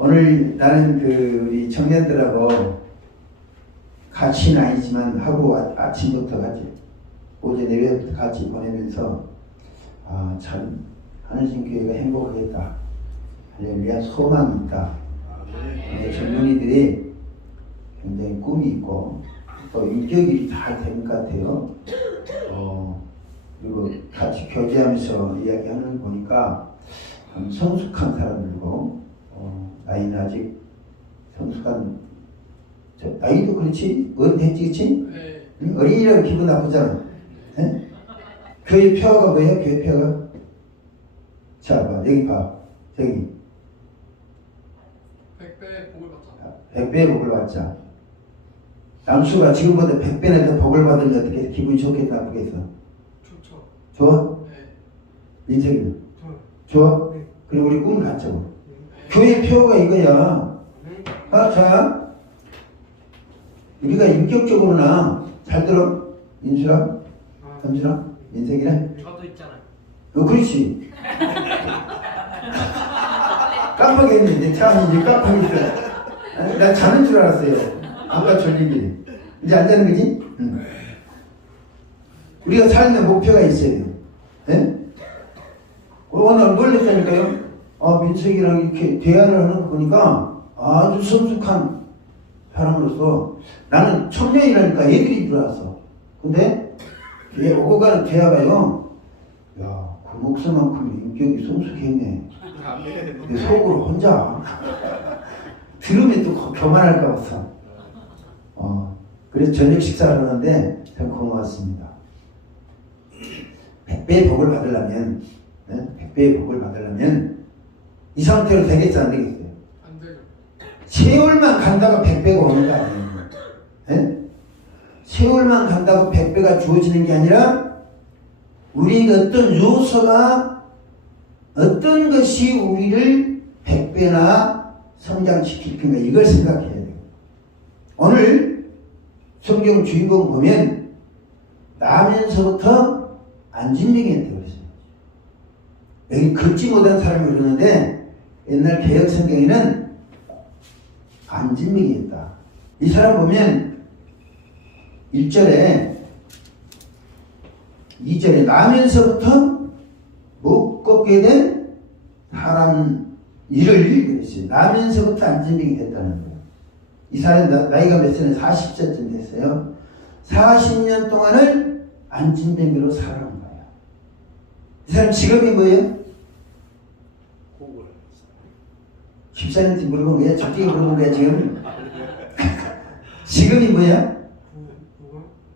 오늘 나는 우리 청년들하고 같이는 아니지만 하고 아침부터 같이 오전 예배부터 같이 보내면서 참 하늘신 교회가 행복하겠다. 할렐루야. 소망이 있다. 젊은이들이 굉장히 꿈이 있고 또 인격이 잘 된 것 같아요. 그리고 같이 교제하면서 이야기하는 거 보니까 성숙한 사람들고 나이는 아직 성숙한 나이도 그렇지? 어른 했지 그렇지? 네. 어린이라고 기분 나쁘잖아. 네? 교회 표가 뭐예요? 교회 표가? 자 봐 여기 봐 저기 100배의 복을 받자. 100배의 복을 받자. 남수가 지금보다 100배나 더 복을 받으면 어떻게 기분이 좋겠다 나쁘겠어? 좋죠. 좋아? 네. 민석이는? 좋아요. 좋아? 네. 그리고 우리 꿈을 갖자고. 네. 교회 표가 이거야. 네. 자 우리가 인격적으로나 잘 들어? 민수랑? 삼수랑? 민석이랑? 저도 있잖아요. 그렇지. 깜빡했는데 참 이제 깜빡했어. 나 자는 줄 알았어요. 아까 졸리길래. 이제 안 자는 거지? 응. 우리가 삶의 목표가 있어야 돼요. 네? 오늘 놀랬다니까요. 민석이랑 이렇게 대화를 하는 거 보니까 아주 성숙한 사람으로서 나는 청년이라니까 애들이 들어왔어. 근데 오고 가는 대화가요. 야, 그 목사만큼 인격이 성숙했네. 내 속으로 혼자 들으면 또 교만할까 봐서. 그래서 저녁 식사를 하는데 참 고마웠습니다. 100배의 복을 받으려면, 100배의 복을 받으려면 이 상태로 되겠어 안 되겠어요? 안 되죠. 세월만 간다고 100배가 오는 거 아니에요. 네? 세월만 간다고 100배가 주어지는 게 아니라 우리 어떤 요소가 어떤 것이 우리를 100배나 성장시킬 건가 이걸 생각해야 돼요. 오늘 성경 주인공 보면 나면서부터 안진뱅이한테 그랬어요. 여기 긁지 못한 사람이 그러는데 옛날 개혁 성경에는 안진뱅이였다. 이 사람 보면 1절에 2절에 나면서부터 못 걷게 된 사람 일을 그랬어요. 나면서부터 안진뱅이 됐다는 거예요. 이 사람 나이가 몇 살에 40세쯤 됐어요. 40년 동안을 안진뱅이로 살아온 거예요. 이 사람 직업이 뭐예요? 집사님한테 물어본 거야? 저쪽에 물어본 거야 지금? 직업이 뭐야?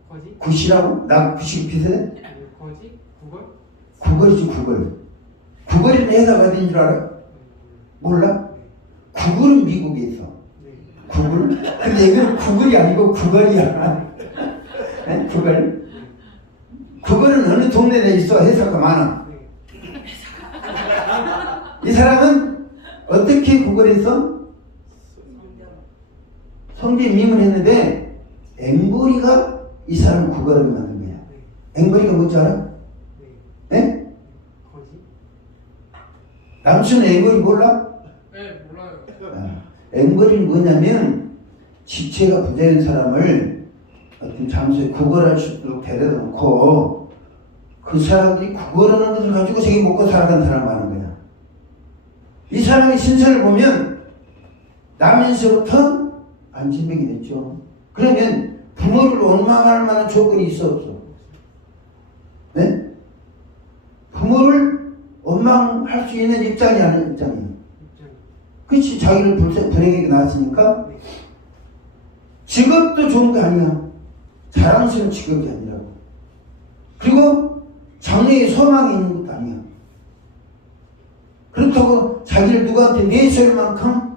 거지? 굿이라고? 나 굿이 비슷해? 거지? 구걸? 구걸이지 구걸. 구걸이는 회사가 어딘 줄 알아? 몰라? 구글은 미국에 있어. 구글? 근데 이건 구글이 아니고 구걸이야. 구걸. 구걸은 어느 동네에 있어. 회사가 많아. 이 사람은 어떻게 구걸했어? 성대 밈을 했는데 앵벌이가 이 사람 구걸을 만든 거야. 앵벌이가 뭔지 알아? 네? 남순은 앵벌이 몰라? 네, 몰라요. 앵벌이는 뭐냐면 지체가 부자인 사람을 어떤 장소에 구걸할 수 있도록 데려다 놓고 그 사람들이 구걸하는 것을 가지고 자기 먹고 살아가는 사람 하는 거야. 이 사람의 신세를 보면 나면서부터 안진뱅이 됐죠. 그러면 부모를 원망할 만한 조건이 있어 없어? 네? 부모를 원망할 수 있는 입장이 아닌 입장이에요. 그렇지. 자기를 불행하게 낳았으니까. 직업도 좋은 게 아니야. 자랑스러운 직업이 아니라고. 그리고 장래에 소망이 있는 것도 아니야. 그렇다고 자기를 누구한테 내세울 만큼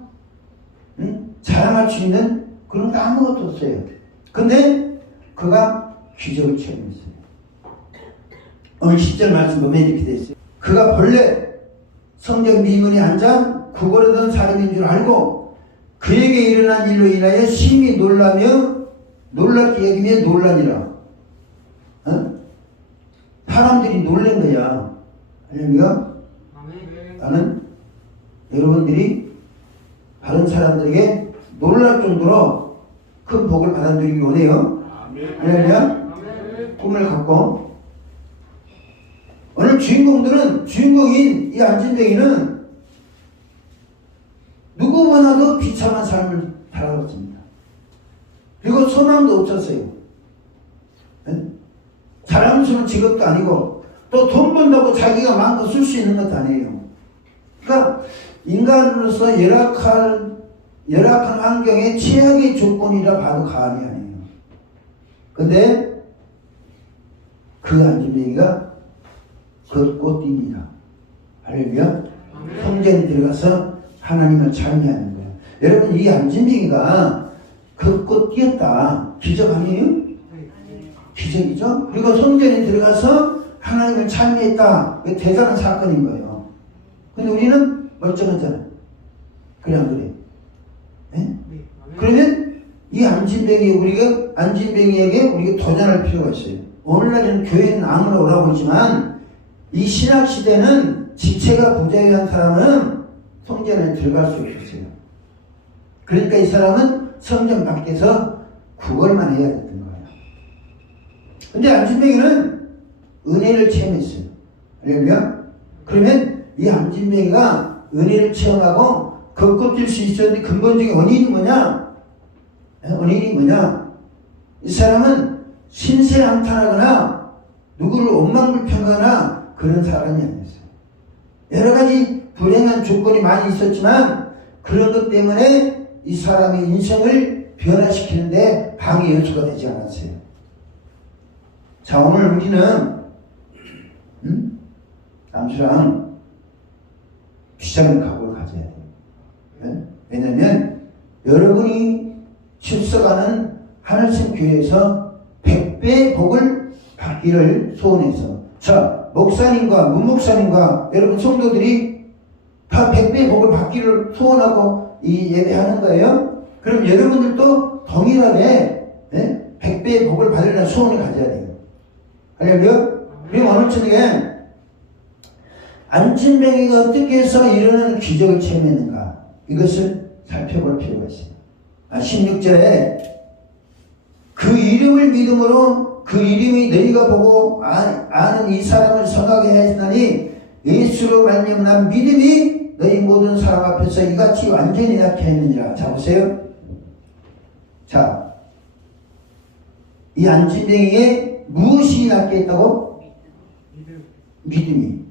자랑할 수 있는 그런 게 아무것도 없어요. 근데 그가 기적을 체험했어요. 오늘 10절 말씀 보면 이렇게 되어 있어요. 그가 본래 성전 미문에 앉아 구걸하던 사람인 줄 알고 그에게 일어난 일로 인하여 심히 놀라며 놀랍게 여기며 놀라니라. 사람들이 놀란 거야. 할렐루야. 나는 여러분들이 다른 사람들에게 놀랄 정도로 큰 복을 받아들이기 원해요. 할렐루야. 아멘. 꿈을 갖고 오늘 주인공인 이 안진뱅이는 누구보다도 비참한 삶을 살아왔습니다. 그리고 소망도 없었어요. 자랑스러운 직업도 아니고 또 돈 번다고 자기가 마음껏 쓸 수 있는 것도 아니에요. 그러니까 인간으로서 열악한 환경의 최악의 조건이라 봐도 과언이 아니에요. 근데 그 안진뱅이가 걷고 뜁니다. 할렐루야. 성전에 들어가서 하나님을 찬미하는 거예요. 여러분, 이 안진뱅이가 걷고 뛰었다. 기적 아니에요? 기적이죠? 그리고 성전에 들어가서 하나님을 찬미했다. 대단한 사건인 거예요. 근데 우리는 멀쩡하잖아. 그래, 안 그래? 네? 그러면 이 안진뱅이에게 우리가 도전할 필요가 있어요. 오늘날에는 교회는 아무나 오라고 하지만 이 신학시대는 지체가 부자유한 사람은 성전에 들어갈 수 없었어요. 그러니까 이 사람은 성전 밖에서 구걸만 해야 됐던 거예요. 근데 안진뱅이는 은혜를 체험했어요. 할렐루야. 그러면 이 안진뱅이가 은혜를 체험하고 걷고 뛸 수 있었는데 근본적인 원인이 뭐냐? 이 사람은 신세한탄하거나 누구를 원망불평하거나 그런 사람이 아니었어요. 여러 가지 불행한 조건이 많이 있었지만 그런 것 때문에 이 사람의 인생을 변화시키는데 방해 요소가 되지 않았어요. 자, 오늘 우리는 남수랑 비장한 각오를 가져야 돼요. 왜냐면 여러분이 출석하는 하늘샘 교회에서 100배의 복을 받기를 소원해서, 자, 목사님과 문목사님과 여러분 성도들이 다 100배의 복을 받기를 소원하고 이 예배하는 거예요. 그럼 여러분들도 동일하게 100배의 복을 받으려는 소원을 가져야 돼요. 할렐루야. 그리고 오늘 저녁에 안진뱅이가 어떻게 해서 이러는 기적을 체험했는가, 이것을 살펴볼 필요가 있습니다. 16절에 그 이름을 믿음으로 그 이름이 너희가 보고 아는 이 사람을 성하게 하였으니 예수로 말미암은 믿음이 너희 모든 사람 앞에서 이같이 완전히 낫게 했느니라. 자, 보세요. 자, 이 안진뱅이에 무엇이 낫게 했다고? 믿음이.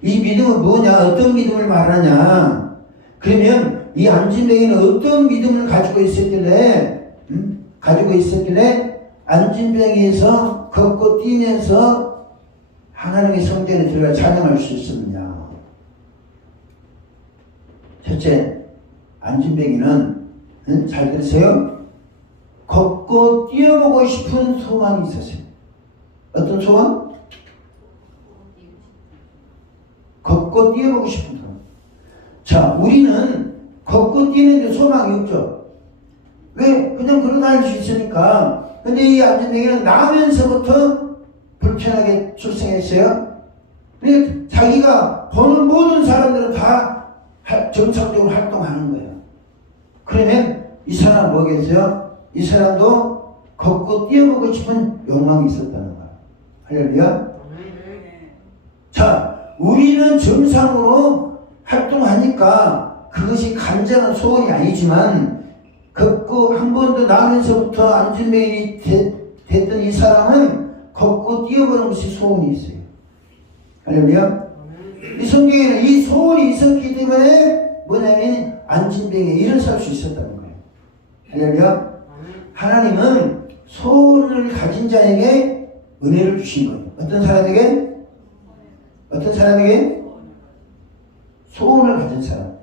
이 믿음은 뭐냐? 어떤 믿음을 말하냐? 그러면 이 안진뱅이는 어떤 믿음을 가지고 있었길래 안진뱅이에서 걷고 뛰면서 하나님의 성전에 들어가 찬양할 수 있었느냐? 첫째, 안진뱅이는 잘 들으세요. 걷고 뛰어보고 싶은 소망이 있었어요. 어떤 소망? 걷고 뛰어보고 싶은 소망. 자, 우리는 걷고 뛰는데 소망이 없죠. 왜? 그냥 걸어다닐 수 있으니까. 근데 이 안진뱅이는 나면서부터 불편하게 출생했어요. 근데 자기가 보는 모든 사람들은 다 정상적으로 활동하는 거예요. 그러면 이 사람 뭐겠어요? 이 사람도 걷고 뛰어보고 싶은 욕망이 있었다는 거예요. 할렐루야. 자, 우리는 정상으로 활동하니까 그것이 간절한 소원이 아니지만 걷고 한 번도 나면서부터 안진뱅이 됐던 이 사람은 걷고 뛰어보는 것이 소원이 있어요. 할렐루야. 이 성경에는 이 소원이 있었기 때문에 뭐냐면 안진뱅이에 일어설 수 있었다는 거예요. 할렐루야. 하나님은 소원을 가진 자에게 은혜를 주신 거예요. 어떤 사람에게? 소원을 가진 사람.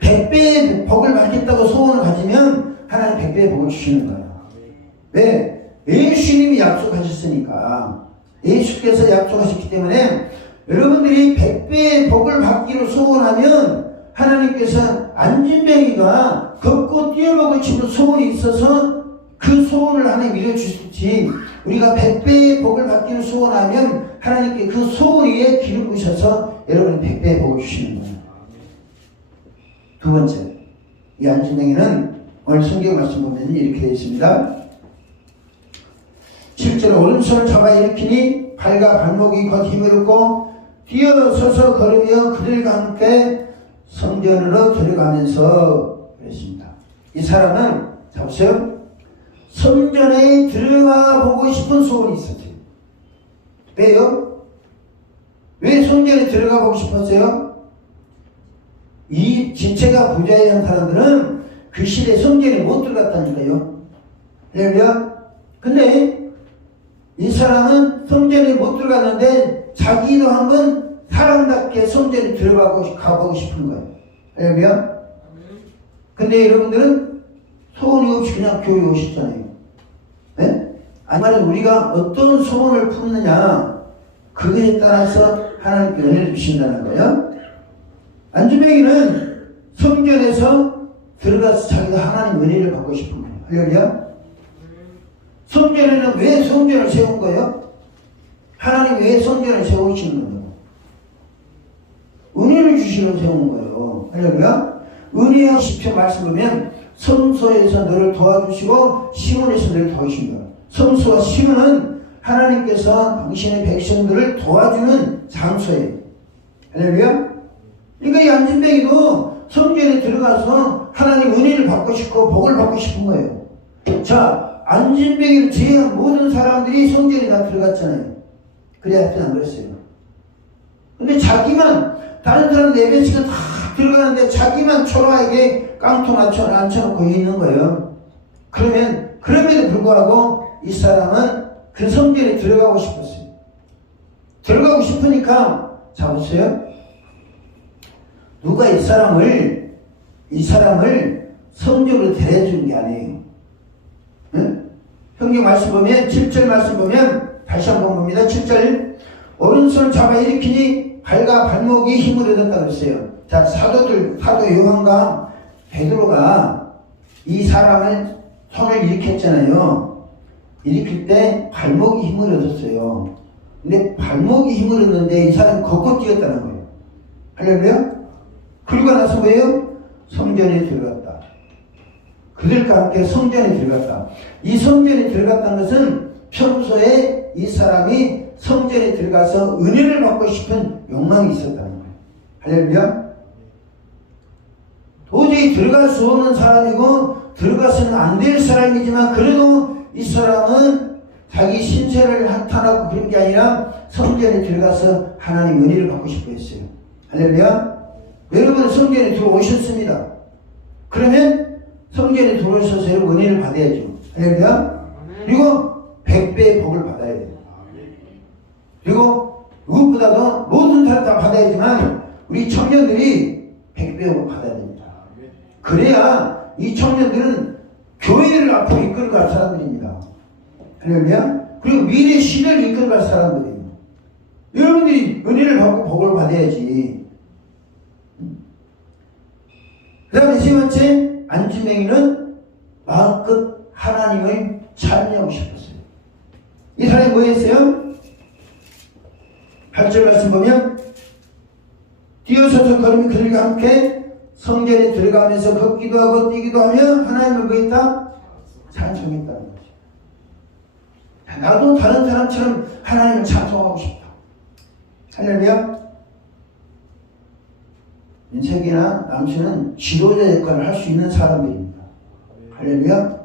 100배의 복을 받겠다고 소원을 가지면 하나님 100배의 복을 주시는 거예요. 왜? 예수님이 약속하셨으니까. 예수께서 약속하셨기 때문에 여러분들이 100배의 복을 받기로 소원하면 하나님께서 안진뱅이가 걷고 뛰어보고 싶은 소원이 있어서 그 소원을 하나님 이루어주실지, 우리가 100배의 복을 받기로 소원하면 하나님께 그 소원 위에 기름 부으셔서 여러분이 100배의 복을 주시는 거예요. 두 두 번째, 이 안진뱅이는 오늘 성경 말씀 보면 이렇게 되어 있습니다. 실제로 오른손을 잡아 일으키니 발과 발목이 곧 힘을 얻고 뛰어서서 걸으며 그들과 함께 성전으로 들어가면서 그랬습니다. 이 사람은 자 보세요. 성전에 들어가 보고 싶은 소원이 있었어요. 왜요? 왜 성전에 들어가 보고 싶었어요? 이 지체가 부자였던 사람들은 그 시대에 성전에 못 들어갔다니까요. 할렐루야. 근데 이 사람은 성전에 못 들어갔는데 자기도 한번 사람답게 성전에 가보고 싶은 거예요. 할렐루야. 근데 여러분들은 소원이 없이 그냥 교회 오셨잖아요. 네? 아니 말은 우리가 어떤 소원을 품느냐 그거에 따라서 하나님께 은혜를 주신다는 거예요. 안진뱅이는 성전에서 들어가서 자기가 하나님 은혜를 받고 싶은 거예요. 할렐루야. 성전에는 왜 성전을 세운 거예요? 하나님 왜 성전을 세우시는 거예요? 은혜를 주시러 세우는 거예요. 할렐루야. 은혜의 시편 말씀 보면 성소에서 너를 도와주시고 시온에서 너를 도와주신다. 성소와 시온은 하나님께서 당신의 백성들을 도와주는 장소예요. 할렐루야. 그러니까 이 안진뱅이도 성전에 들어가서 하나님 은혜를 받고 싶고 복을 받고 싶은 거예요. 자, 안진뱅이를 제외한 모든 사람들이 성전에 다 들어갔잖아요. 그래야 안 그랬어요. 근데 자기만 다른 사람 4명씩은 다 들어가는데 자기만 초라하게 깡통 앉혀놓고 있는 거예요. 그럼에도 불구하고 이 사람은 그 성전에 들어가고 싶었어요. 들어가고 싶으니까 자 보세요. 누가 이 사람을 성전으로 데려주는 게 아니에요. 응? 성경 말씀 보면 7절 말씀 보면 다시 한번 봅니다. 7절 오른손을 잡아 일으키니 발과 발목이 힘을 얻었다 그랬어요. 자, 사도 요한과 베드로가 이 사람을 손을 일으켰잖아요. 일으킬 때 발목이 힘을 얻었어요. 근데 발목이 힘을 얻는데 이 사람이 걷고 뛰었다는 거예요. 할렐루야? 그러고 나서 뭐예요? 성전에 들어갔다. 그들과 함께 성전에 들어갔다. 이 성전에 들어갔다는 것은 평소에 이 사람이 성전에 들어가서 은혜를 받고 싶은 욕망이 있었다는 거예요. 할렐루야. 도저히 들어갈 수 없는 사람이고 들어가서는 안 될 사람이지만 그래도 이 사람은 자기 신세를 한탄하고 그런 게 아니라 성전에 들어가서 하나님 은혜를 받고 싶어 했어요. 할렐루야. 여러분 성전에 들어오셨습니다. 그러면 성전에 들어오셔서 여러분 은혜를 받아야죠. 할렐루야. 그리고 100배의 복을 받아야 돼요. 그리고 무엇보다도 모든 사람 다 받아야지만 우리 청년들이 100배의 복을 받아야 됩니다. 그래야 이 청년들은 교회를 앞으로 이끌어갈 사람들입니다. 할렐루야. 그리고 미래 시대를 이끌어갈 사람들이에요. 여러분들이 은혜를 받고 복을 받아야지. 그 다음에 세 번째, 안진뱅이는 마음껏 하나님을 찬양하고 싶었어요. 이 사람이 뭐 했어요? 8절 말씀 보면 뛰어서서 걸으며 그들과 함께 성전에 들어가면서 걷기도 하고 뛰기도 하며 하나님을 뭐 했다? 찬송했다는 거죠. 나도 다른 사람처럼 하나님을 찬송하고 싶다. 할렐루야. 인석이나 남수는 지도자 역할을 할 수 있는 사람들입니다. 할렐루야.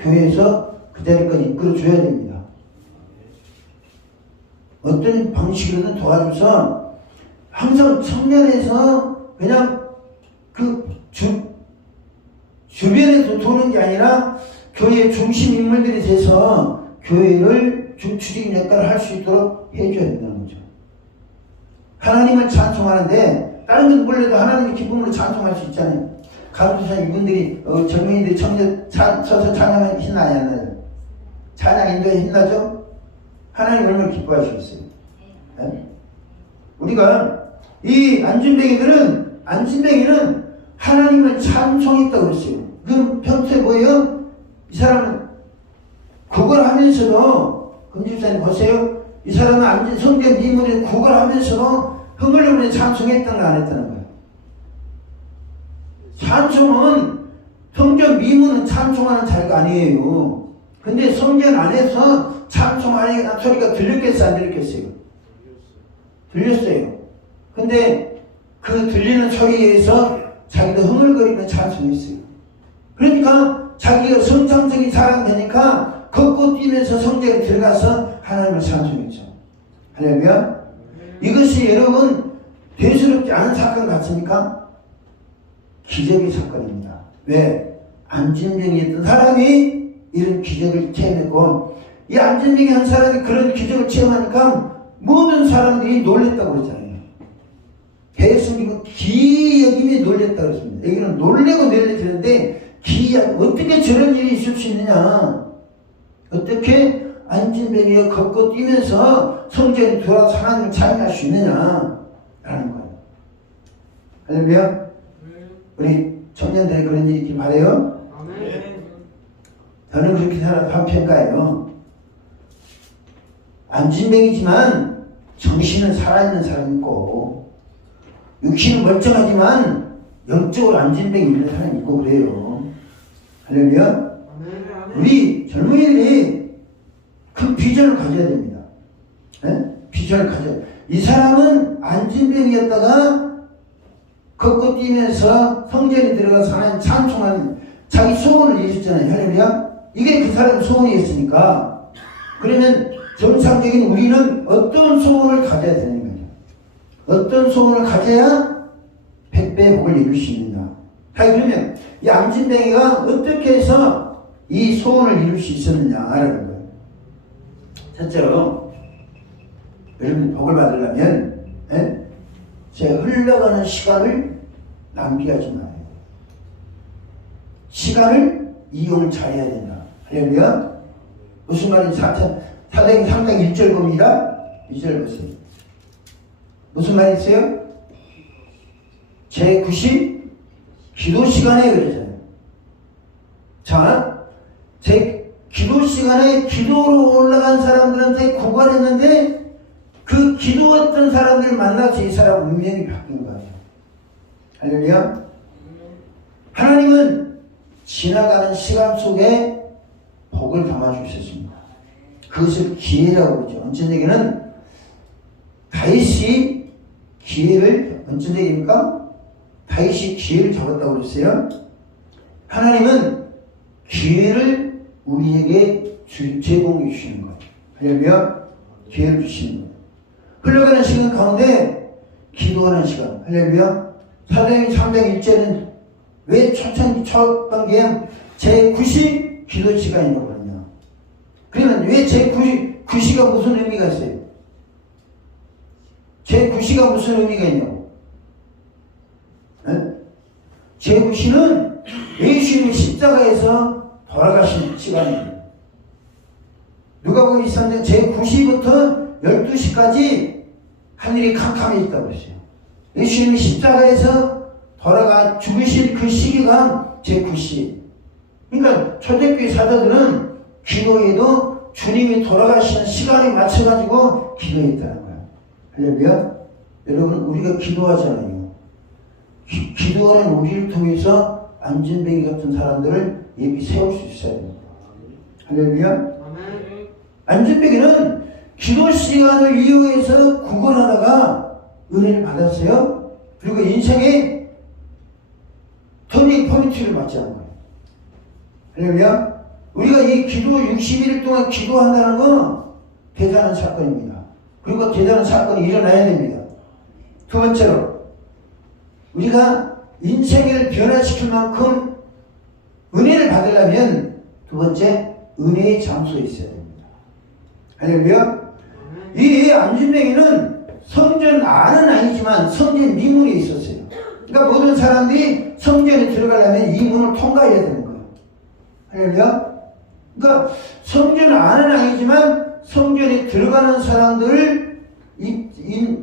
교회에서 그 자리까지 이끌어줘야 됩니다. 어떤 방식으로든 도와줘서 항상 청년에서 그냥 그 주변에서 도는 게 아니라 교회의 중심 인물들이 돼서 교회를 주축인 역할을 할 수 있도록 해줘야 된다는 거죠. 하나님을 찬송하는데 다른 건 몰라도 하나님의 기쁨으로 찬송할 수 있잖아요. 가르쳐서 이분들이 젊은이들이 청년 서서 찬양하면 신나지 않나요? 찬양 인도에 신나죠? 하나님 얼마나 기뻐하시겠어요? 네? 우리가 이 안진뱅이는 하나님을 찬송했다고 그랬어요. 그럼 평소에 뭐예요? 이 사람은 그걸 하면서도 금집사님 보세요. 이 사람은 성전 미문에 그걸 하면서도 흥을 내며 찬송했다는 거 안 했다는 거예요. 찬송은 성전 미문은 찬송하는 자리가 아니에요. 근데 성전 안에서 찬송하는 소리가 들렸겠어요? 안 들렸겠어요? 들렸어요. 근데 그 들리는 소리에서 자기도 흥얼거리며 찬송했어요. 그러니까 자기가 성장적인 사람 되니까 걷고 뛰면서 성전에 들어가서 하나님을 찬송했죠. 할렐루야. 이것이 여러분 대수롭지 않은 사건 같습니까? 기적의 사건입니다. 왜? 안진병이었던 사람이 이런 기적을 체험했고, 이 안진병이 한 사람이 그런 기적을 체험하니까 모든 사람들이 놀랬다고 그러잖아요. 대수님은 기여김이 놀랬다고 그랬습니다. 여기는 놀래고 놀래지는데 어떻게 저런 일이 있을 수 있느냐? 어떻게 안진병이가 걷고 뛰면서 성전에 들어와서 하나님을 찬양할 수 있느냐? 라는 거예요. 할렐루야. 우리 청년들이 그런 일이 있길 바라요. 아멘. 저는 그렇게 살아서 한 평가예요. 안진병이지만 정신은 살아있는 사람이 있고, 육신은 멀쩡하지만 영적으로 안진병이 있는 사람이 있고 그래요. 할렐루야. 우리 젊은이들이 큰 비전을 가져야 됩니다. 네? 비전을 가져야 돼요. 이 사람은 안진병이었다가 걷고 뛰면서 성전에 들어가서 하나님 찬송하는 자기 소원을 이루었잖아요. 할렐루야. 이게 그 사람 소원이었으니까, 그러면 정상적인 우리는 어떤 소원을 가져야 되는 거죠? 어떤 소원을 가져야 백배의 복을 이룰 수 있느냐? 그러면 이 안진뱅이가 어떻게 해서 이 소원을 이룰 수 있었느냐라는 거예요. 첫째로 여러분 복을 받으려면 제 흘러가는 시간을 낭비하지 마요. 시간을 이용을 잘해야 된다. 할렐루야. 무슨 말인지 사도행 3장 1절 봅니다. 2절 보세요. 무슨 말이 있어요? 제9시 기도 시간에 그러잖아요. 자, 제 기도 시간에 기도로 올라간 사람들한테 구걸했는데 그 기도했던 사람들을 만나서 이 사람 운명이 바뀐 거예요. 할렐루야. 하나님은 지나가는 시간 속에 복을 담아주셨습니다. 그것을 기회라고 그러죠. 언제적에는 다윗이 기회를, 언제적입니까? 다윗이 기회를 잡았다고 그랬어요. 하나님은 기회를 우리에게 제공해 주시는 거예요. 할렐루야. 기회를 주시는 거예요. 흘러가는 시간 가운데 기도하는 시간. 할렐루야. 사도행 3장 1절은 왜 첫 단계에 제9시 기도 시간이라고 그러냐? 그러면 왜 제9시가 무슨 의미가 있어요? 제9시가 무슨 의미가 있냐고? 제9시는 예수님이 십자가에서 돌아가신 시간입니다. 누가복음 23장 제9시부터 12시까지 하늘이 캄캄해졌다고 했어요. 예수님이 십자가에서 돌아가 죽으실 그 시기가 제9시. 그러니까 초대교회 사도들은 기도에도 주님이 돌아가시는 시간에 맞춰가지고 기도했다는 거예요. 할렐루야. 여러분, 우리가 기도하잖아요. 기도하는 우리를 통해서 안진뱅이 같은 사람들을 예비 세울 수 있어야 됩니다. 할렐루야. 안진뱅이는 기도 시간을 이용해서 구걸하다가 은혜를 받았어요. 그리고 인생에 터닝 포인트를 맞지않은 거예요. 할렐루야. 우리가 이 기도 61일 동안 기도한다는 건 대단한 사건입니다. 그리고 대단한 사건이 일어나야 됩니다. 두 번째로, 우리가 인생을 변화시킬 만큼 은혜를 받으려면 두 번째, 은혜의 장소에 있어야 됩니다. 할렐루야. 이 안진뱅이는 성전 안은 아니지만 성전 미문에 있었어요. 그러니까 모든 사람들이 성전에 들어가려면 이 문을 통과해야 되는 거예요. 할렐루야. 그러니까 성전 안은 아니지만 성전에 들어가는 사람들을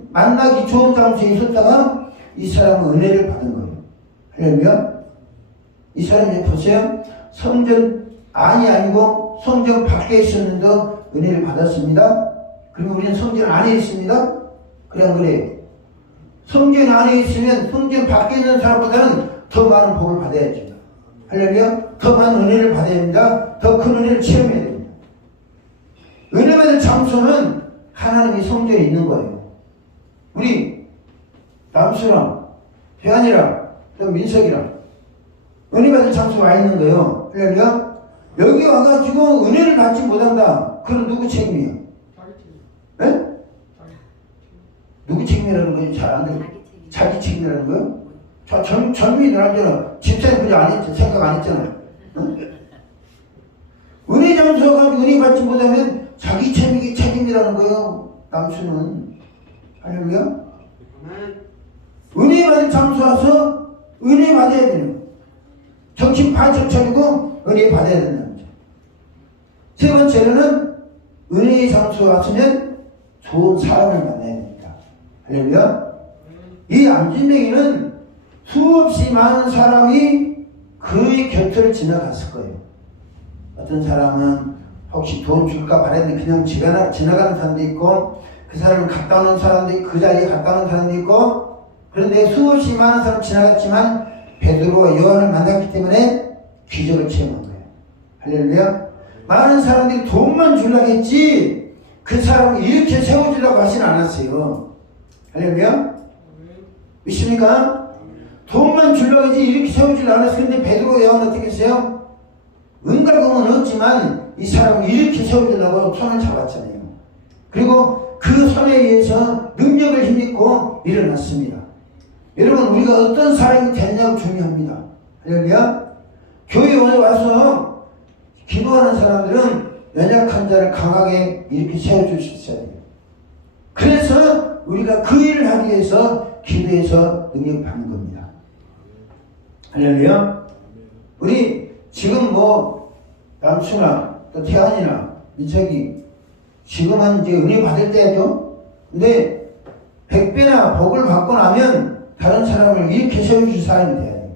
만나기 좋은 장소에 있었다가 이 사람은 은혜를 받은 거예요. 할렐루야. 이 사람이 보세요. 성전 안이 아니고 성전 밖에 있었는데도 은혜를 받았습니다. 그리고 우리는 성전 안에 있습니다. 그래 안 그래요? 성전 안에 있으면 성전 밖에 있는 사람보다는 더 많은 복을 받아야지. 할렐루야. 더 많은 은혜를 받아야 됩니다. 더 큰 은혜를 체험해야 됩니다. 은혜 받을 장소는 하나님의 성전에 있는 거예요. 우리 남수랑 혜안이랑 또 민석이랑 은혜 받을 장소에 와 있는 거예요. 할렐루야. 여기 와가지고 은혜를 받지 못한다. 그럼 누구 책임이에요? 자기 책임. 예? 자기 누구 책임이라는 거예요? 잘 안 들려. 자기 책임이라는 거예요? 젊은이들 알잖아. 집사님 그냥 안 했죠. 생각 안 했잖아. 응? 은혜 장소 가지고 은혜 받지 못하면 자기 책임이라는 거예요. 남수는. 할렐루야. 은혜 받을 장소 와서 은혜 받아야 돼요. 정신 바짝 차리고 은혜 받아야 된다는 거죠. 세 번째로는 은혜의 장소에 왔으면 좋은 사람을 만나야 됩니다. 할렐루야. 이 안진뱅이는 수없이 많은 사람이 그의 곁을 지나갔을 거예요. 어떤 사람은 혹시 돈 줄까 바랬는데 그냥 지나가는 사람도 있고, 그 사람을 갖다 놓은 사람도 있고, 그 자리에 갖다 놓은 사람도 있고, 그런데 수없이 많은 사람 지나갔지만 베드로와 요한을 만났기 때문에 기적을 체험한 거예요. 할렐루야. 많은 사람들이 돈만 주려고 했지 그 사람을 이렇게 세워주려고 하진 않았어요. 할렐루야. 믿습니까? 돈만 주려고 했지 이렇게 세워주려고 안 했어요. 근데 베드로와 요한은 어떻게 했어요? 은가금은 없지만 이 사람을 이렇게 세워주려고 손을 잡았잖아요. 그리고 그 손에 의해서 능력을 힘입고 일어났습니다. 여러분, 우리가 어떤 사람이 되느냐고 중요합니다. 할렐루야. 교회에 와서 기도하는 사람들은 연약한 자를 강하게 이렇게 세워줄 수 있어야 돼요. 그래서 우리가 그 일을 하기 위해서 기도해서 능력을 받는 겁니다. 할렐루야. 우리 지금 남수나 또 태안이나 민석이 지금은 이제 은혜 받을 때죠. 근데 100배나 복을 받고 나면 다른 사람을 이렇게 세워줄 사람이 돼야 돼요.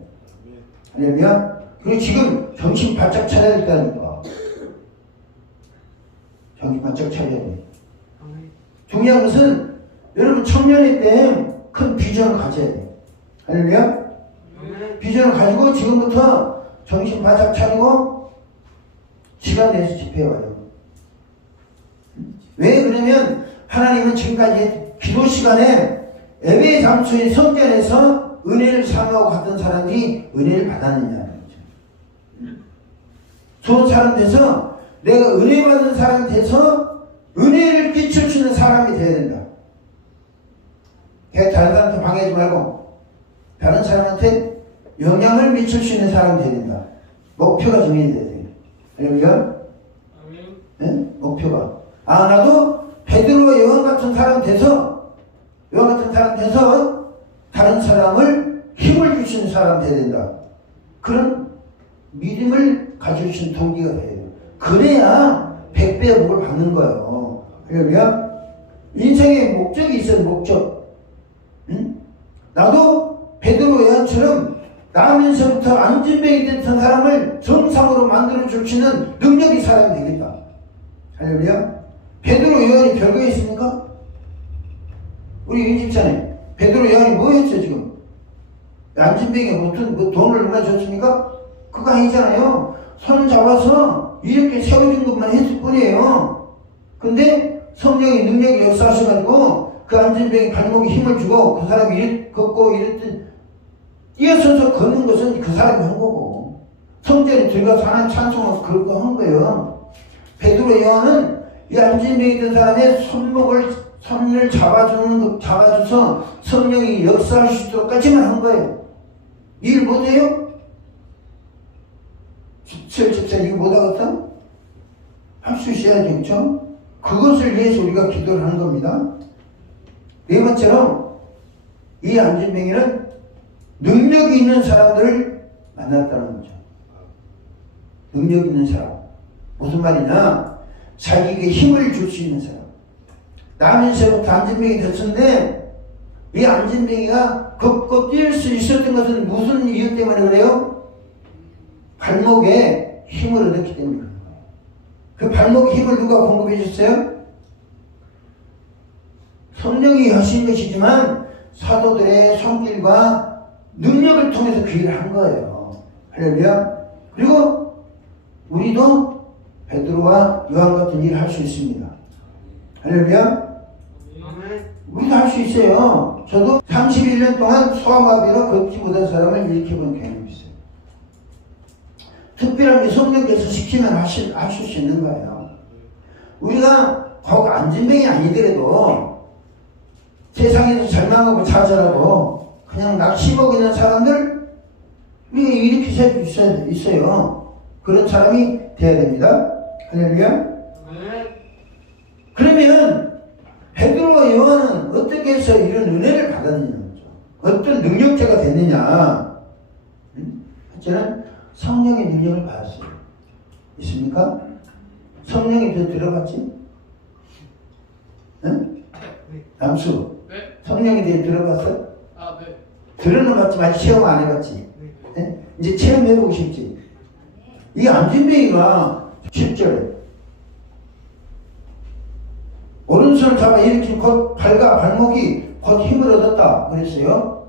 할렐루야. 그리고 지금 정신 바짝 차려야 된다니까. 정신 바짝 차려야 돼. 중요한 것은 여러분 청년의 때 큰 비전을 가져야 돼요. 할렐루야. 비전을 가지고 지금부터 정신 바짝 차리고 시간 내서 집회해와요. 왜 그러면 하나님은 지금까지 기도 시간에 예배 장소의 성전에서 은혜를 사모하고 갔던 사람이 은혜를 받았느냐는 거죠. 좋은 사람 돼서 내가 은혜 받는 사람이 돼서 은혜를 끼쳐주는 사람이 돼야 된다. 다른 사람한테 방해하지 말고 다른 사람한테 영향을 미칠 수 있는 사람이 돼야 된다. 목표가 정해져야 돼요. 할렐루야. 네? 목표가. 나도 베드로와 요한 같은 사람 돼서 다른 사람을 힘을 주시는 사람 돼야 된다. 그런 믿음을 가질 수 있는 동기가 돼요. 그래야 100배의 복을 받는 거예요. 할렐루야. 인생의 목적이 있어요. 목적. 응? 나도 베드로 요한처럼 나면서부터 안진뱅이 됐던 사람을 정상으로 만들어줄 수 있는 능력이 사람이 되겠다. 할렐루야. 베드로 요한이 별거에 있습니까? 우리 윤집사님, 베드로 요한이 뭐 했어요 지금? 안진뱅이가 뭐 돈을 누가 줬습니까? 그거 아니잖아요. 손 잡아서 이렇게 세워준 것만 했을 뿐이에요. 근데 성령의 능력이 역사하셔가지고 그 안진뱅이 발목에 힘을 주고 그 사람이 걷고 이랬던 뛰어서서 걷는 것은 그 사람이 한 거고, 성전에 들어가서 하나님 찬송하고 그런 거 한 거예요. 베드로 요한은 이 안진뱅이 된 사람의 손을 잡아줘서 성령이 역사할 수 있도록까지만 한 거예요. 일 못해요? 설집사 이거 못하겠어? 할 수 있어야죠. 그렇죠? 그것을 위해서 우리가 기도를 하는 겁니다. 네 번째로 이 안진뱅이는 능력이 있는 사람들을 만났다는 거죠. 능력 있는 사람. 무슨 말이냐? 자기에게 힘을 줄 수 있는 사람. 나면서부터 안진뱅이 됐었는데 이 안진뱅이가 걷고 뛸 수 있었던 것은 무슨 이유 때문에 그래요? 발목에 힘을 얻었기 때문에 그런 거예요. 그 발목에 힘을 누가 공급해 줬어요? 성령이 하신 것이지만 사도들의 손길과 능력을 통해서 그 일을 한 거예요. 할렐루야. 그리고 우리도 베드로와 요한 같은 일을 할 수 있습니다. 할렐루야. 우리도 할 수 있어요. 저도 31년 동안 소아마비로 걷지 못한 사람을 일으켜본 경험이 있어요. 특별한 게 성령께서 시키면 하실 수 있는 거예요. 우리가 거기 안진뱅이 아니더라도 세상에서 절망하고 좌절하고 그냥 낚시 먹이는 사람들 우리가 일으킬 수 있어요. 그런 사람이 돼야 됩니다. 할렐루야. 그러면 베드로와 요한은 어떻게 해서 이런 은혜를 받았느냐, 어떤 능력자가 됐느냐. 첫째는 성령의 능력을 받았어요. 있습니까? 성령이 들어봤지? 응? 남수, 네. 성령에 대해 들어봤어? 아, 네. 들어는 봤지만 체험 안 해봤지? 네. 네? 이제 체험해보고 싶지? 이 안진뱅이가 10절에 오른손을 잡아 일으킨 곧 발과 발목이 곧 힘을 얻었다 그랬어요.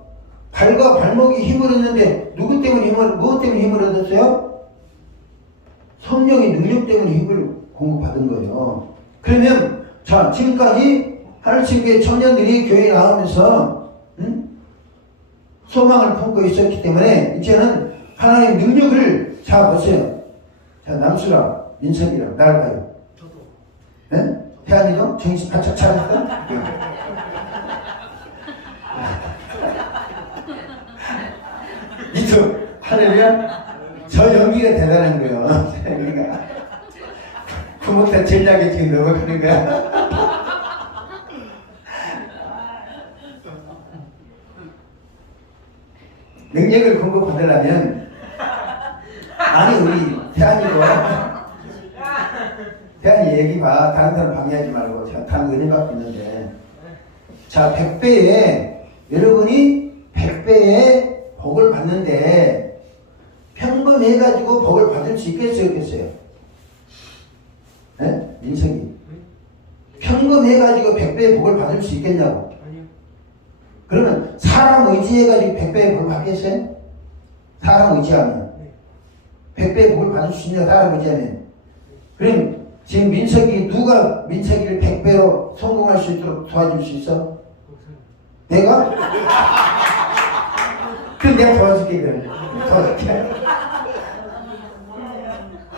발과 발목이 힘을 얻는데 누구 때문에 무엇 때문에 힘을 얻었어요? 성령의 능력 때문에 힘을 공급받은 거예요. 그러면 자, 지금까지 하늘신교회 청년들이 교회에 나오면서 소망을 품고 있었기 때문에 이제는 하나님의 능력을 자 보세요. 자, 남수랑 민석이랑 날 봐요. 저도. 네? 태안이도 정신 바짝 차렸어? 이도 할렐루야. 저 연기가 대단한 거예요. 연기가 부모타 전략에 지금 넘어가는 거야. 능력을 공급받으려면 아니 우리 태안이도 태안이 얘기 봐. 다른 사람 방해하지 말고. 자, 다른 은혜 받고 있는데 자 100배에 여러분이 100배의 복을 받는데 평범해가지고 복을 받을 수 있겠어요? 없겠어요? 네? 민석이 평범해가지고 100배의 복을 받을 수 있겠냐고. 아니요. 그러면 사람 의지해가지고 100배의 복을 받겠어요? 사람 의지하면 100배의 복을 받을 수 있냐? 사람 의지하면. 그럼 지금 누가 민석이를 100배로 성공할 수 있도록 도와줄 수 있어? 내가? 그럼 내가 도와줄게, 그럼. 도와줄게.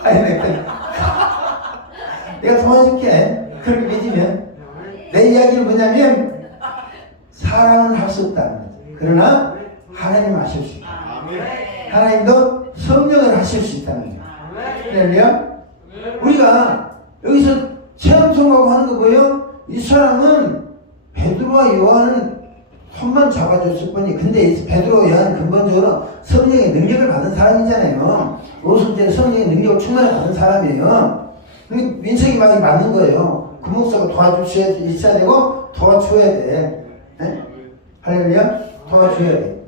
아니, 내가 도와줄게. 그렇게 믿으면. 내 이야기는 뭐냐면, 사랑은 할 수 없다는 거죠. 그러나, 하나님은 하실 수 있다. 하나님도 성령을 하실 수 있다는 거죠. 할렐루야. 우리가 여기서 체험 성공하고 하는 거 뭐예요? 이 사람은 베드로와 요한은 손만 잡아줬을 뿐이 근데 베드로와 요한은 근본적으로 성령의 능력을 받은 사람이잖아요. 오순절에 성령의 능력을 충만히 받은 사람이에요. 민석이 말이 맞는 거예요. 그 목사가 도와줄 수 있어야 되고 도와줘야 돼. 네? 할렐루야? 도와줘야 돼.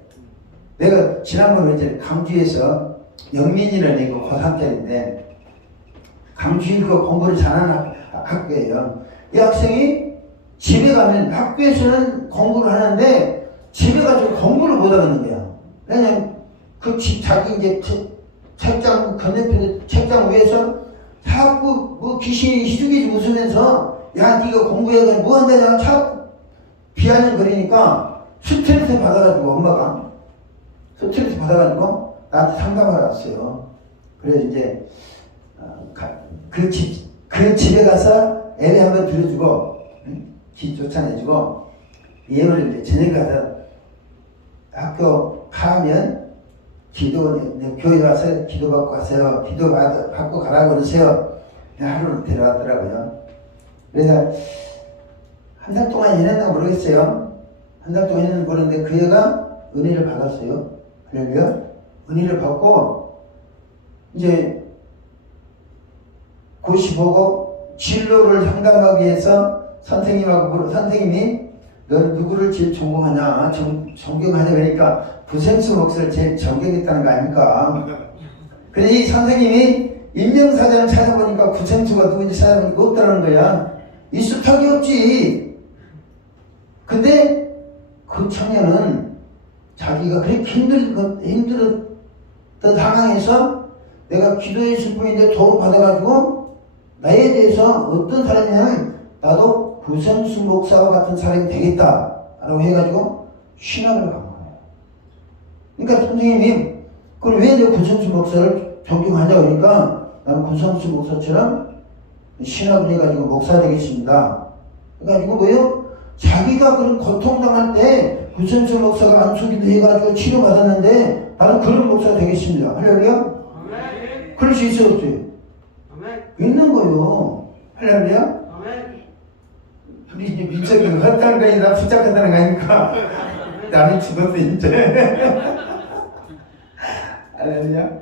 내가 지난번에 이제 강주에서 영민이라는 애가 고3짜리인데 강주일고 공부를 잘하는 학교예요. 이 학생이 집에 가면 학교에서는 공부를 하는데 집에 가서 공부를 못 하는 거야. 왜냐면 그 자기 이제 책장 건너편에 책장 위에서 자꾸 뭐 귀신이 희죽이지 웃으면서 야 네가 공부해가 뭐 한다냐 자꾸 비아냥거리니까 스트레스 받아가지고 엄마가 스트레스 받아가지고 나한테 상담하러 왔어요. 그래서 이제 그 집에 가서 애를 한번 들어주고 기 쫓아내주고 예언을 이제 저녁에 가서 학교 가면 교회 와서 기도받고 가세요. 기도받고 가라고 그러세요. 하루를 데려왔더라고요. 그래서 한 달 동안 일했나 모르겠어요. 한 달 동안 일했나 모르는데 그 애가 은혜를 받았어요. 할렐루야. 은혜를 받고 이제 고시 보고 진로를 상담하기 위해서 선생님이 너는 누구를 제일 존경하냐 존경하냐 그러니까 부생수 목사를 제일 존경했다는 거 아닙니까? 근데 이 선생님이 인명사전을 찾아보니까 부생수가 누군지 찾아보니까 없다는 거야. 있을 턱이 없지. 근데 그 청년은 자기가 그렇게 힘들었던 상황에서 내가 기도했을 뿐인데 도움 받아가지고 나에 대해서 어떤 사람이냐면 나도 구선수 목사와 같은 사람이 되겠다라고 해가지고 신학을 간 거예요. 그러니까 선생님이 그럼 왜 내 구선수 목사를 존경하냐고 그러니까 나는 구선수 목사처럼 신학을 해가지고 목사 되겠습니다. 그래가지고 뭐요? 자기가 그런 고통당할 때 구선수 목사가 안수기도 해가지고 치료받았는데 나는 그런 목사가 되겠습니다. 할렐루야? 아멘. 그럴 수 있어요, 없어요? 아멘. 있는 거요. 할렐루야? 아멘. 우리 이제 민석이 헛다는 거 아니라 붙잡겠다는 거 아닙니까? 나는 죽었어, 이제. 할렐루야? 아멘.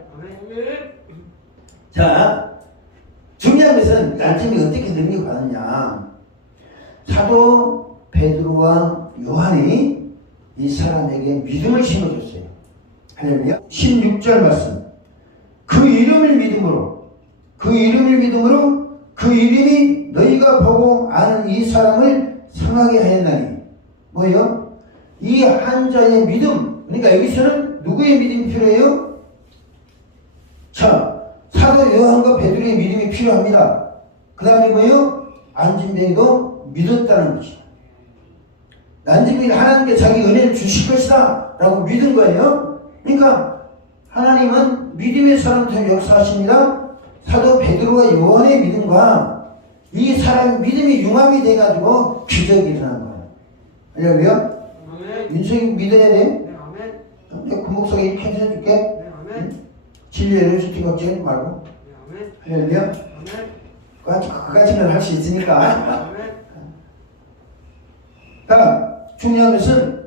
자, 중요한 것은 얀침이 어떻게 능력을 받았냐. 사도 베드로와 요한이 이 사람에게 믿음을 심어줬어요. 할렐루야. 16절 말씀. 그 이름을 믿음으로 그 이름이 너희가 보고 아는 이 사람을 상하게 하였나니. 뭐예요? 이 한 자의 믿음. 그러니까 여기서는 누구의 믿음이 필요해요? 자, 사도 요한과 베드로의 믿음이 필요합니다. 그 다음에 뭐예요? 안진뱅이도 믿었다는 거지. 안진뱅이는 하나님께 자기 은혜를 주실 것이다 라고 믿은 거예요. 그러니까 하나님은 믿음의 사람들 역사하십니다. 사도 베드로와 요한의 믿음과 이 사람의 믿음이 융합이 돼가지고 기적이 일어난 거예요. 할렐루야. 아멘. 윤석이 믿어야 돼. 네, 아멘. 내가 그 목소리 이렇게 해줄게. 네, 아멘. 진리의 레시피 걱정하지 말고. 네, 아멘. 할렐루야. 아멘. 그까지는 할 수 있으니까. 아멘. 자, 중요한 것은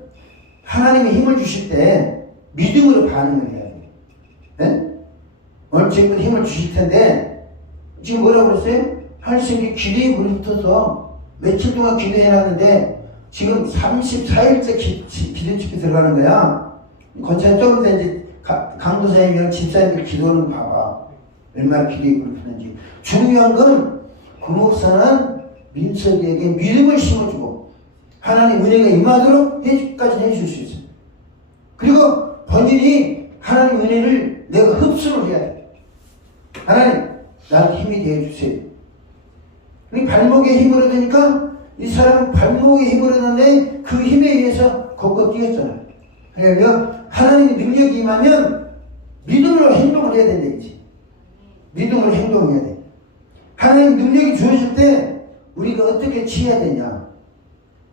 하나님이 힘을 주실 때 믿음으로 반응을 해야 돼요. 네? 오늘 지금 힘을 주실 텐데 지금 뭐라고 그랬어요? 할 수 있는 기도에 불붙어서 며칠 동안 기도해놨는데 지금 34일째 기도 집회 들어가는 거야. 건찬 좀 이제 강도사님이랑 집사님들 기도하는 거 봐봐. 얼마나 기도에 불붙는지. 중요한 건 그 목사는 민석이에게 믿음을 심어주고 하나님 은혜가 임하도록 까지 해줄 수 있어요. 그리고 본인이 하나님 은혜를 내가 흡수를 해야 돼. 하나님 나한테 힘이 되어주세요. 발목에 힘을 얻으니까 이 사람은 발목에 힘을 얻는데 그 힘에 의해서 거꾸로 뛰었잖아. 그러면 하나님의 능력이 임하면 믿음으로 행동을 해야 된다지. 믿음으로 행동을 해야 돼. 하나님 능력이 주어질 때 우리가 어떻게 취해야 되냐.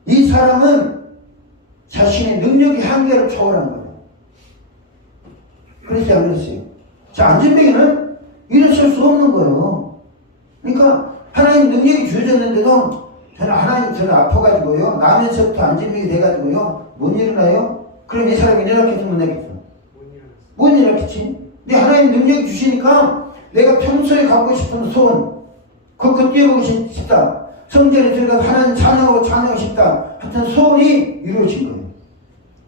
이 사람은 자신의 능력의 한계를 초월한 거예요. 그랬어요, 안 그랬어요? 자, 안진뱅이는 일어설 수 없는 거예요. 그러니까 하나님 능력이 주어졌는데도 저는 아파가지고요. 나면서부터 안진뱅이 돼가지고요. 못 일어나요? 그럼 이 사람이 일어났겠어, 못 일어났겠어? 못 일어났겠지. 근데 하나님 능력이 주시니까 내가 평소에 갖고 싶은 소원, 그거 뛰어보고 싶다. 성전에 들어가서 하나님 찬양하고 싶다. 하여튼 소원이 이루어진 거예요.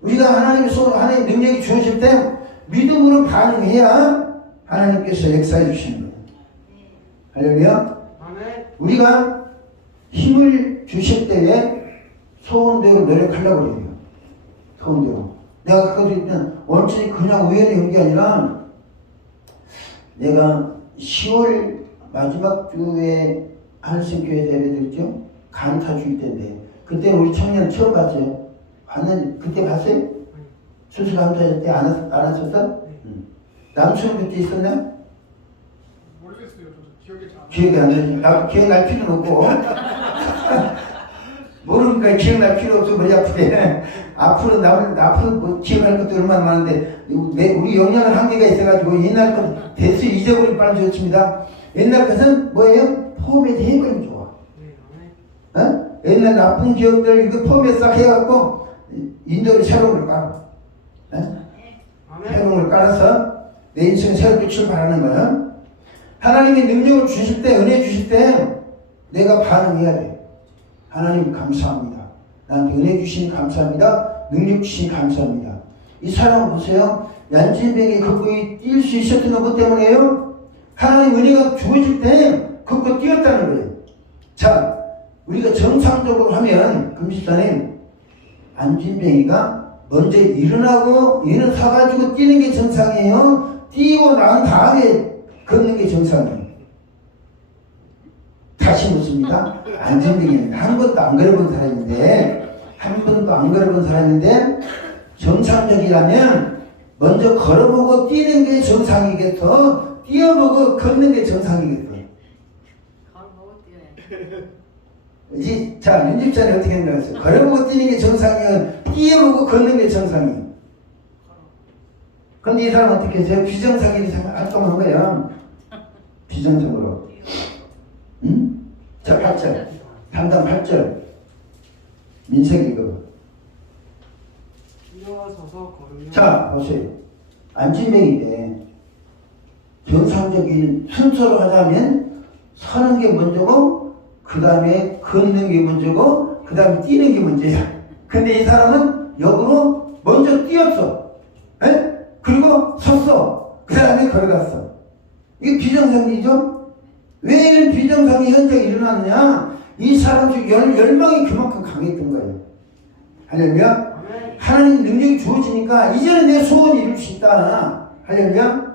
우리가 하나님의 소원, 하나님의 능력이 주어질 때 믿음으로 반응해야 하나님께서 역사해 주시는 거예요. 할렐루야. 우리가 힘을 주실 때에 소원대로 노력하려고 해요. 소원대로. 내가 그것도 일단 온전히 그냥 우연히 온 게 아니라 내가 10월 마지막 주에 한승교회 대회 들죠? 강타 주일 때인데 그때 우리 청년 처음 봤어요. 봤는데 그때 봤어요? 수술 감사할 때 안 왔었어? 응. 남수는 그때 있었나? 모르겠어요. 저도 기억이 안 나지. 나도 기억날 필요는 없고 모르니까 기억날 필요 없어. 머리 아프대. 앞으로 뭐 기억할 것도 얼마나 많은데 우리 영양은 한계가 있어가지고 옛날 것 대수 잊어버리면 빨리 좋습니다. 옛날 것은 뭐예요? 포맷 해버리면 좋아. 어? 옛날 나쁜 기억들 이거 포맷 싹 해갖고 인도를 새로운 걸 깔아. 어? 새로운 걸 깔아서 내 인생을 새롭게 출발하는 거야. 하나님이 능력을 주실 때, 은혜 주실 때 내가 반응해야 돼. 하나님 감사합니다. 나한테 은혜 주시니 감사합니다. 능력 주시니 감사합니다. 이 사람 보세요. 얀진뱅이 그거에 뛸 수 있었던 것 때문에요. 하나님 은혜가 주어질 때 그거 뛰었다는 거예요. 자, 우리가 정상적으로 하면 금식사님 안진뱅이가 먼저 일어나고 일어서가지고 뛰는 게 정상이에요? 뛰고 난 다음에 걷는 게 정상이에요? 다시 묻습니다. 안진병이는 한 번도 안 걸어본 사람인데 정상적이라면 먼저 걸어보고 뛰는 게 정상이겠어? 뛰어보고 걷는 게 정상이겠어? 걸어보고 뛰어야 이제 자 윤집자는 어떻게 생각하세요? 걸어보고 뛰는 게 정상이면 뛰어보고 걷는 게 정상이에요. 그런데 이 사람은 어떻게 했어요? 비정상이 활동한 거야. 비정상으로. 응? 자 8절 3단 8절 민석 읽어. 일어서서 걸으며 자 보세요. 안진뱅인데 정상적인 순서로 하자면 서는 게 먼저고 그 다음에 걷는 게 먼저고 그 다음에 뛰는 게 먼저야. 근데 이 사람은 역으로 먼저 뛰었어. 에? 그리고 섰어. 그 다음에 걸어갔어. 이게 비정상이죠? 왜 이런 비정상이 현장에 일어났느냐? 이 사람 중 열망이 그만큼 강했던 거예요. 할렐루야? 아멘. 하나님 능력이 주어지니까 이제는 내 소원을 이룰 수 있다. 할렐루야?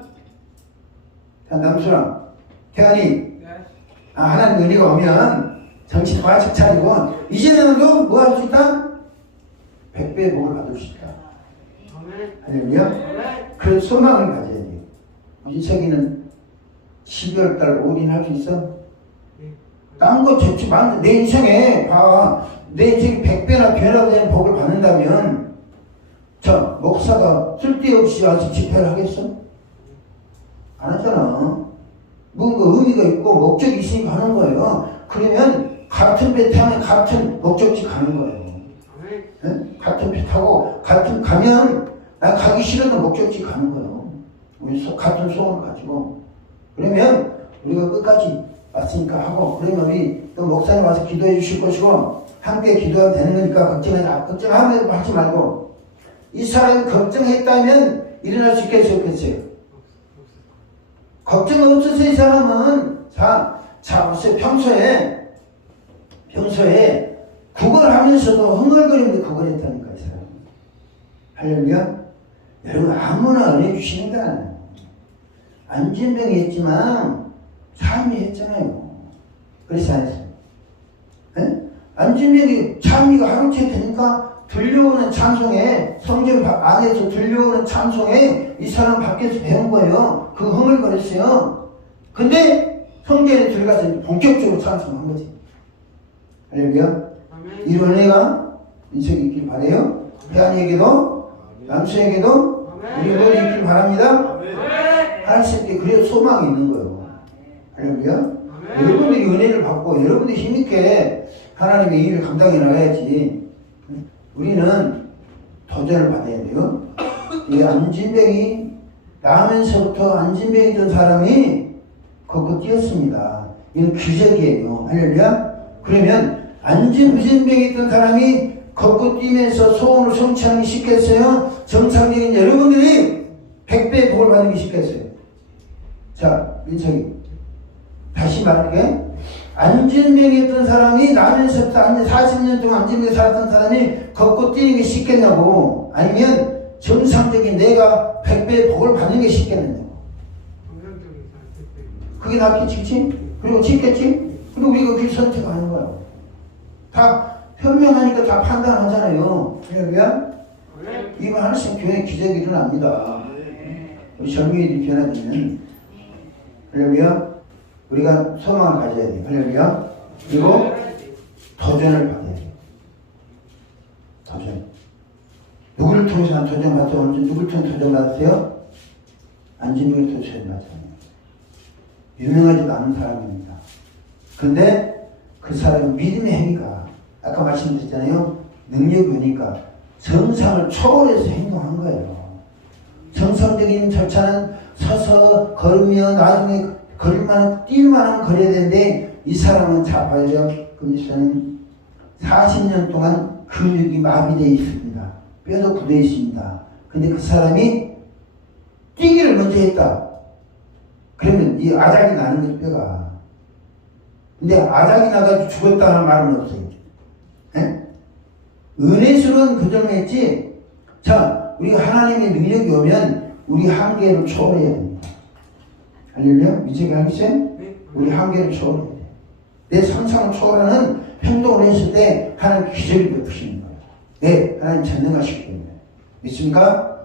자, 남수랑 태안이 네. 하나님 은혜가 오면 정신 바짝 차리고 이제는 너 뭐 할 수 있다? 100배의 복을 받을 수 있다. 아멘. 할렐루야? 아멘. 그런 소망을 가져야 돼요. 민석이는 12월달 올인할 수 있어? 네. 딴 거 좋지 만 내 인생에 봐. 내 인생이 100배나 변화되는 복을 받는다면 자 목사가 쓸데없이 와서 집회를 하겠어? 안 하잖아. 뭔가 의미가 있고 목적이 있으니까 하는 거예요. 그러면 같은 배 타면 같은 목적지 가는 거예요. 아멘. 네? 같은 배 타고 같은 가면 나 가기 싫어도 목적지 가는 거예요. 우리 같은 소원을 가지고 그러면 우리가 끝까지 왔으니까 하고 그러면 우리 또 목사님 와서 기도해 주실 것이고 함께 기도하면 되는 거니까 걱정하면 하지 말고 이 사람이 걱정했다면 일어날 수 있겠어요? 없겠어요? 걱정 없어서 이 사람은 자 평소에 구걸하면서도 흥얼거리면서 구걸했다니까 이 사람. 할렐루야? 여러분 아무나 은혜 주시는 건 아니에요. 안진병이 했지만 참이 했잖아요. 그래서 안 했어요. 네? 안진병이 참이가 하루째 되니까 들려오는 찬송에 성전 안에서 들려오는 찬송에 이 사람 밖에서 배운 거예요. 그 흥얼거렸어요. 근데 성전에 들어가서 본격적으로 찬송한 거지. 할렐루야. 아멘. 이 은혜가 인생이 있길 바래요. 태안이에게도 남수에게도 우리 모두 있길 바랍니다. 아멘. 하나님께 그래야 소망이 있는 거예요. 할렐루야. 아멘. 여러분들이 은혜를 받고 여러분들이 힘있게 하나님의 일을 감당해 나가야지. 우리는 도전을 받아야 돼요. 이 안진뱅이 나면서부터 안진뱅이던 사람이 걷고 뛰었습니다. 이건 기적이에요. 할렐루야. 그러면 안진뱅이 있던 사람이 걷고 뛰면서 소원을 성취하는 게 쉽겠어요? 정상적인 여러분들이 100배의 복을 받는 게 쉽겠어요? 자, 민석이 다시 말할게. 안진병이 있던 사람이 나면서부터 40년 동안 안진병에 살았던 사람이 걷고 뛰는 게 쉽겠냐고, 아니면 정상적인 내가 100배의 복을 받는 게 쉽겠느냐고. 정상적인 사람. 그게 낫겠지, 그치? 그리고 쉽겠지? 그리고 우리가 그 선택하는 거야. 다 현명하니까 다 판단하잖아요. 할렐루야? 아멘. 이거 하나씩 교회 기적이 일어납니다. 우리 젊은이들이 변화되면 할렐루야. 우리가 소망을 가져야 돼요. 할렐루야. 그리고 도전을 받아야 돼요. 도전. 누구를 통해서 난 도전 받죠? 누구를 통해서 도전 받았어요? 안진병을 통해서 도전 받잖아요. 유명하지도 않은 사람입니다. 근데 그 사람은 믿음의 행위가 아까 말씀드렸잖아요. 능력이 오니까 정상을 초월해서 행동한 거예요. 정상적인 절차는 서서 걸으며 나중에 걸을만한 뛸만한 걸어야 되는데 이 사람은 자발적 금지서는 40년 동안 근육이 마비되어 있습니다. 뼈도 굳어 있습니다. 근데 그 사람이 뛰기를 먼저 했다. 그러면 이 아작이 나는 거지 뼈가. 근데 아작이 나가지고 죽었다는 말은 없어요. 에? 은혜스러운 그 점에 했지 자, 우리 하나님의 능력이 오면 우리 한계를 초월해야 됩니다. 할렐루야? 믿지 알겠어요? 네. 우리 한계를 초월해야 돼. 내 상상을 초월하는 행동을 했을 때 하나님 기적을 베푸시는 거예요. 네, 하나님 전능하시기 때문에. 믿습니까?